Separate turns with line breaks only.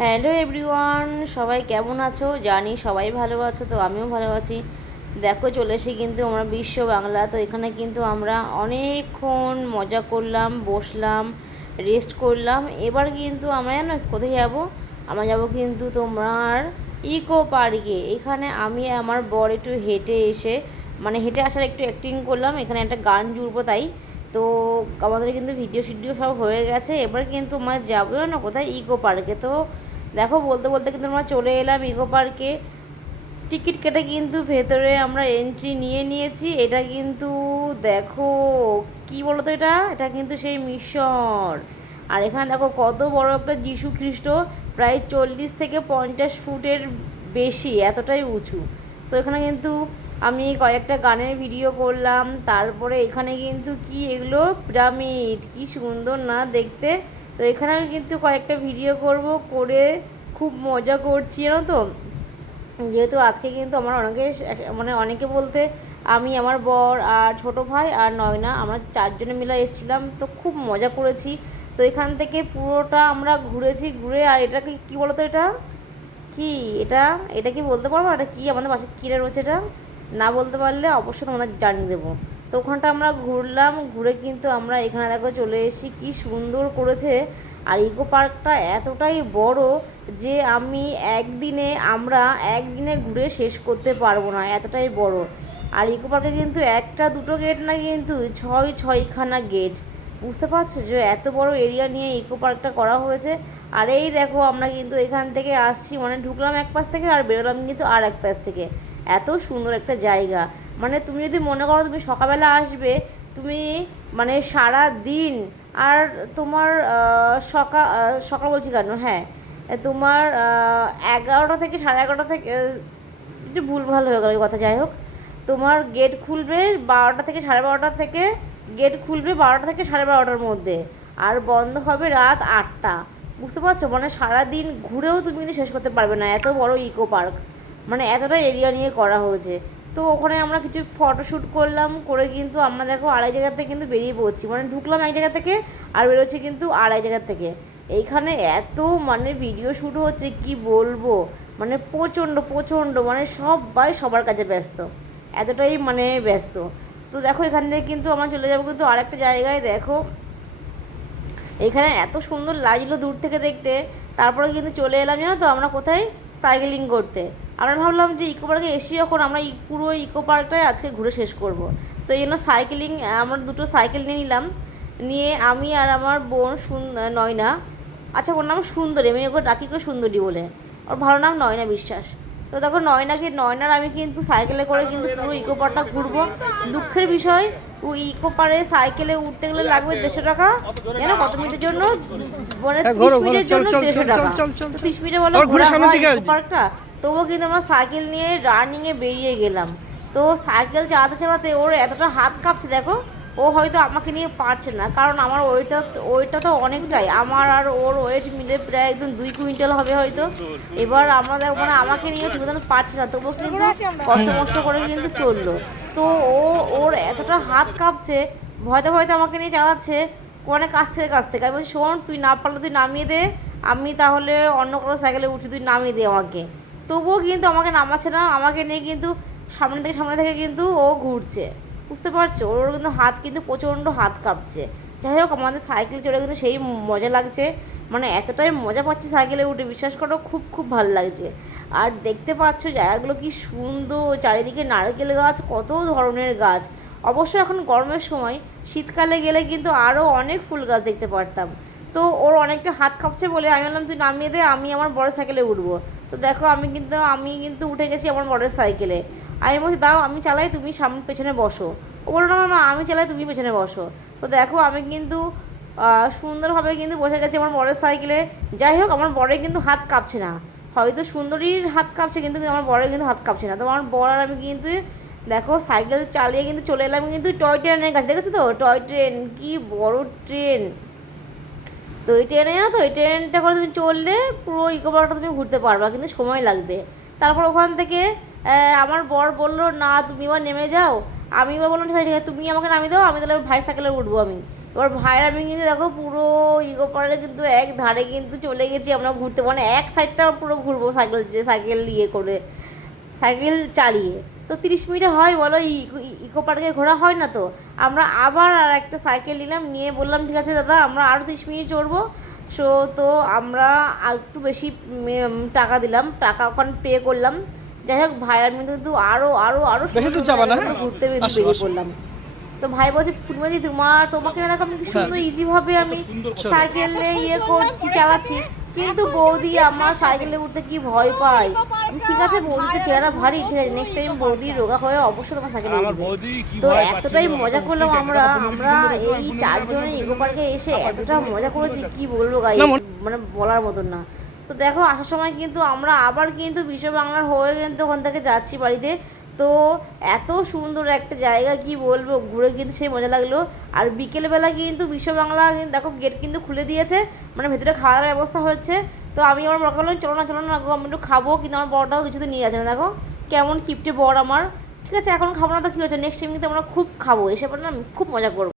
Hello everyone, সবাই কেমন আছো? জানি সবাই ভালো আছো, তো আমিও ভালো আছি। দেখো, চলে এসে কিন্তু আমরা বিশ্ব বাংলা, তো এখানে কিন্তু আমরা অনেকক্ষণ মজা করলাম, বসলাম রেস্ট করলাম। এবার কিন্তু আমরা জানো কোথায় যাব? আমরা যাব কিন্তু তোমার ইকো পার্কে এখানে আমি আমার বর একটু হেঁটে এসে মানে হেঁটে আসার একটু অ্যাক্টিং করলাম। এখানে একটা গান জুড়বো তাই। তো আমাদের কিন্তু ভিডিও সিডিও সব হয়ে গেছে। এবার কিন্তু আমরা যাব না কোথায়? ইকো পার্কে তো দেখো, বলতে বলতে কিন্তু আমরা চলে এলাম ইকো পার্কে টিকিট কেটে কিন্তু ভেতরে আমরা এন্ট্রি নিয়ে নিয়েছি। এটা কিন্তু দেখো, কি বলো তো এটা? এটা কিন্তু সেই মিশর। আর এখানে দেখো, কত বড় একটা যিশু খ্রিস্ট, প্রায় চল্লিশ থেকে পঞ্চাশ ফুটের বেশি, এতটাই উঁচু। তো এখানে কিন্তু আমি কয়েকটা গানের ভিডিও করলাম। তারপরে এখানে কিন্তু কি এগুলো? পিরামিড কি সুন্দর না দেখতে। তো এখানে আমি কিন্তু কয়েকটা ভিডিও করব, করে খুব মজা করছি, জানো তো? যেহেতু আজকে কিন্তু আমার অনেকে মানে অনেকে বলতে আমি, আমার বর আর ছোট ভাই আর নয়না, আমরা চারজনে মিলে এসেছিলাম, তো খুব মজা করেছি। তো এখান থেকে পুরোটা আমরা ঘুরেছি, ঘুরে আর এটা কি, কী বলতো এটা? কি? এটা এটা কি বলতে পারব? এটা কি? আমাদের পাশে কীরা রয়েছে এটা? না বলতে পারলে অবশ্যই তোমাদের জানিয়ে দেবো। তো ওখানটা আমরা ঘুরলাম, ঘুরে কিন্তু আমরা এখানে দেখো চলে এসেছি। কি সুন্দর করেছে। আর ইকো পার্কটা এতটাই বড় যে আমি একদিনে, আমরা একদিনে ঘুরে শেষ করতে পারব না, এতটাই বড়। আর ইকো পার্কে কিন্তু একটা দুটো গেট না কিন্তু ছয়, ছয়খানা গেট বুঝতে পারছ যে এত বড় এরিয়া নিয়ে ইকো পার্কটা করা হয়েছে। আর এই দেখো আমরা কিন্তু এখান থেকে আসছি মানে ঢুকলাম এক পাশ থেকে আর বেরোলাম কিন্তু আর এক পাশ থেকে। এত সুন্দর একটা জায়গা। মানে তুমি যদি মনে করো তুমি সকালবেলা আসবে, তুমি মানে সারা দিন আর তোমার সকাল সকাল বলছি কেন? হ্যাঁ তোমার এগারোটা থেকে সাড়ে এগারোটা থেকে একটু ভুল ভুলভাল হয়ে গেল কথা, যাই হোক। তোমার গেট খুলবে বারোটা থেকে সাড়ে বারোটা থেকে গেট খুলবে বারোটা থেকে সাড়ে বারোটার মধ্যে আর বন্ধ হবে রাত আটটা। বুঝতে পারছ? মানে সারাদিন ঘুরেও তুমি কিন্তু শেষ করতে পারবে না, এত বড় ইকো পার্ক মানে এতটা এরিয়া নিয়ে করা হয়েছে। তো ওখানে আমরা কিছু ফটোশ্যুট করলাম, করে কিন্তু আমরা দেখো আড়াই জায়গা থেকে কিন্তু বেরিয়ে পড়ছি। মানে ঢুকলাম এক জায়গা থেকে আর বেরোচ্ছি কিন্তু আড়াই জায়গা থেকে। এইখানে এত মানে ভিডিও শ্যুট হচ্ছে, কি বলব? মানে প্রচণ্ড প্রচণ্ড মানে সবাই সবার কাছে ব্যস্ত। এতটাই মানে ব্যস্ত। তো দেখো এখান থেকে কিন্তু আমরা চলে যাব কিন্তু আরেকটা জায়গায়, দেখো। এখানে এত সুন্দর লাগল দূর থেকে দেখতে। তারপরে কিন্তু চলে এলাম, জানো তো, আমরা কোথায়? সাইকেলিং করতে। আমরা ভাবলাম যে ইকো পার্কে এসে যখন আমরা পুরো ইকো পার্কটাই আজকে ঘুরে শেষ করব। তো এই জন্য সাইকেলিং আমরা দুটো সাইকেল নিয়ে নিলাম। নিয়ে আমি আর আমার বোন নয়না। আচ্ছা ওর নাম সুন্দরী আমি ওকে ডাকি কেউ সুন্দরী বলে। ওর ভালো নাম নয়না বিশ্বাস। তো দেখো নয়নাকে নয়নার আমি কিন্তু সাইকেলে করে কিন্তু পুরো ইকো পার্কটা ঘুরবো। দুঃখের বিষয় ও ইকো পারে সাইকেলে উঠতে গেলে লাগবে দেড়শো টাকা। জানো কত মিনিটের জন্য? মানে তিরিশ মিনিটের জন্য দেড়শো টাকা। তিরিশ মিনিটে বলো ইকো পার্কটা তবুও কিন্তু আমরা সাইকেল নিয়ে রানিংয়ে বেরিয়ে গেলাম। তো সাইকেল চালাতে চালাতে ওর এতটা হাত কাঁপছে, দেখো। ও হয়তো আমাকে নিয়ে পারছে না, কারণ আমার ওয়েটটা ওয়েটটা তো অনেকটাই। আমার আর ওর ওয়েট মিলে প্রায় একদম দুই কুইন্টাল হবে হয়তো। এবার আমরা দেখো মানে আমাকে নিয়ে ঠিক মতন পারছে না, তবুও কিন্তু কষ্ট কষ্ট করে কিন্তু চলল। তো ও, ওর এতটা হাত কাঁপছে, ভয়তে ভয়তে আমাকে নিয়ে চালাচ্ছে মানে কাছ থেকে কাছ থেকে। আমি বলছি, শোন, তুই না পারলে তুই নামিয়ে দে, আমি তাহলে অন্য কোনো সাইকেলে উঠি তুই নামিয়ে দে আমাকে। তবুও কিন্তু আমাকে নামাচ্ছে না, আমাকে নিয়ে কিন্তু সামনে থেকে সামনে থেকে কিন্তু ও ঘুরছে। বুঝতে পারছ? ওর কিন্তু হাত কিন্তু প্রচণ্ড হাত কাঁপছে। যাই হোক, আমাদের সাইকেল চড়ে কিন্তু সেই মজা লাগছে। মানে এতটাই মজা পাচ্ছি সাইকেলে উঠে, বিশ্বাস করো, খুব খুব ভালো লাগছে। আর দেখতে পাচ্ছ জায়গাগুলো কি সুন্দর, চারিদিকে নারকেল গাছ, কত ধরনের গাছ। অবশ্য এখন গরমের সময়, শীতকালে গেলে কিন্তু আরও অনেক ফুল গাছ দেখতে পারতাম। তো ওর অনেকটা হাত কাঁপছে বলে আমি বললাম, তুই নামিয়ে দে, আমি আমার বড় সাইকেলে উঠবো। তো দেখো, আমি কিন্তু আমি কিন্তু উঠে গেছি আমার বড়ের সাইকেলে। আমি বলছি, দাও, আমি চালাই, তুমি সামনে পেছনে বসো। ও বলল, না না আমি চালাই, তুমি পেছনে বসো। তো দেখো, আমি কিন্তু সুন্দরভাবে কিন্তু বসে গেছি আমার বরের সাইকেলে। যাই হোক, আমার বরের কিন্তু হাত কাঁপছে না। হয়তো সুন্দরীর হাত কাঁপছে, কিন্তু আমার বরের কিন্তু হাত কাঁপছে না। তো আমার বর আর আমি কিন্তু, দেখো, সাইকেল চালিয়ে কিন্তু চলে এলাম কিন্তু টয় ট্রেনের কাছে। দেখেছ তো? টয় ট্রেন, কি বড় ট্রেন। তো এই ট্রেনে না তো এই ট্রেনটা করে তুমি চললে পুরো ইকো পার্কটা তুমি ঘুরতে পারবা, কিন্তু সময় লাগবে। তারপর ওখান থেকে আমার বর বলল, না, তুমি এবার নেমে যাও। আমি এবার বললাম, ঠিক আছে তুমি আমাকে নামিয়ে দাও, আমি তাহলে ভাই সাইকেলে উঠবো আমি। এবার ভাইয়ের আমি কিন্তু দেখো পুরো ইকো পার্কে কিন্তু এক ধারে কিন্তু চলে গেছি আমরা ঘুরতে। মানে এক সাইডটা পুরো ঘুরবো সাইকেল যে সাইকেল ইয়ে করে সাইকেল চালিয়ে। তো তিরিশ মিনিটে হয় বলো ইকো পার্কে ঘোরা হয় না তো? আমরা আবার আর একটা সাইকেল নিলাম। নিয়ে বললাম ঠিক আছে দাদা আমরা আরও তিরিশ মিনিট চড়বো। সো তো আমরা আর একটু বেশি টাকা দিলাম। টাকা ওখানে পে করলাম। যাই হোক ভাইয়ার আমি কিন্তু আরও আরও আরও
হ্যাঁ?
ঘুরতে বেরিয়ে পড়লাম। তো ভাই বলছে ফুটমাদি তোমার তোমাকে না দেখো আমি কি সুন্দর ইজি ভাবে আমি সাইকেলে ইয়ে করছি চালাচ্ছি। কিন্তু বৌদি আমার সাইকেলে উঠতে কি ভয় পায়? ঠিক আছে বৌদিতে চেহারা ভারী ঠিক আছে নেক্সট টাইম বৌদি রোগা হয়ে অবশ্যই তোমার সাইকেলে
আমার
উঠবো।
বৌদি কি
তো এতটাই মজা করলাম আমরা আমরা এই চারজনে ইকো পার্কে এসে এতটা মজা করেছি কি বলব গাই
মানে
বলার মতন না। তো দেখো আসার সময় কিন্তু আমরা আবার কিন্তু বিশ্ব বাংলার হয়ে কিন্তু ওখান থেকে যাচ্ছি বাড়িতে। তো এত সুন্দর একটা জায়গা, কি বলব? ঘুরে কিন্তু সেই মজা লাগল। আর বিকেলবেলা কিন্তু বিশ্ব বাংলা কিন্তু, দেখো গেট কিন্তু খুলে দিয়েছে। মানে ভেতরে খাওয়া দাওয়ার ব্যবস্থা হচ্ছে তো আমি আমার বড় বললাম চলো না চলো না আমি একটু খাব। কিন্তু আমার বড়টাও কিছুতে নিয়ে যাচ্ছে না। দেখো, কেমন কিপটে বড় আমার। ঠিক আছে, এখন খাব না তো কী হচ্ছে? নেক্সট টাইম কিন্তু আমরা খুব খাব। এসে পরে না খুব মজা করব।